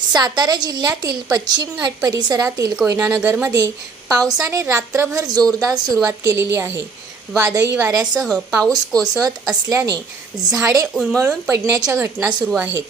सातारा जिल्ह्यातील पश्चिम घाट परिसरातील कोयनानगरमध्ये पावसाने रात्रभर जोरदार सुरुवात केलेली आहे. वादळी वाऱ्यासह पाऊस कोसळत असल्याने झाडे उन्मळून पडण्याच्या घटना सुरू आहेत.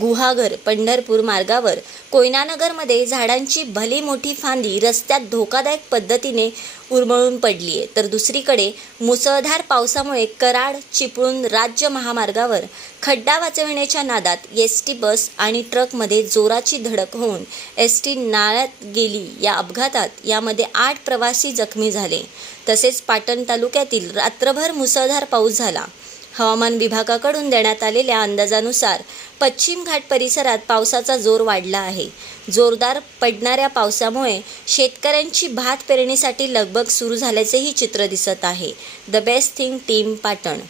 गुहागर पंढरपूर मार्गावर. कोयनानगरमध्ये झाडांची भली मोठी फांदी रस्त्यात धोकादायक पद्धतीने उरमळून पडली आहे तर दुसरीकडे मुसळधार पावसामुळे कराड चिपळूण राज्य महामार्गावर खड्डा वाचविण्याच्या नादात एस टी बस आणि ट्रकमध्ये जोराची धडक होऊन एस टी नाळ्यात गेली. या अपघातात यामध्ये आठ प्रवासी जखमी झाले. तसेच पाटण तालुक्यातील रात्रभर मुसळधार पाऊस झाला. हवामान विभागाकडून देण्यात आलेल्या अंदाजानुसार पश्चिम घाट परिसरात पावसाचा जोर वाढला आहे. जोरदार पडणाऱ्या पावसामुळे शेतकऱ्यांची भात पेरणीसाठी लगबग सुरू झाल्याचेही चित्र दिसत आहे. The best thing team Patan.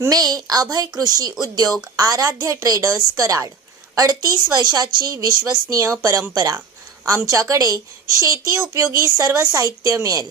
मे अभय कृषी उद्योग आराध्य ट्रेडर्स कराड. अडतीस वर्षाची विश्वसनीय परंपरा. आमच्याकडे शेती उपयोगी सर्व साहित्य मिळेल.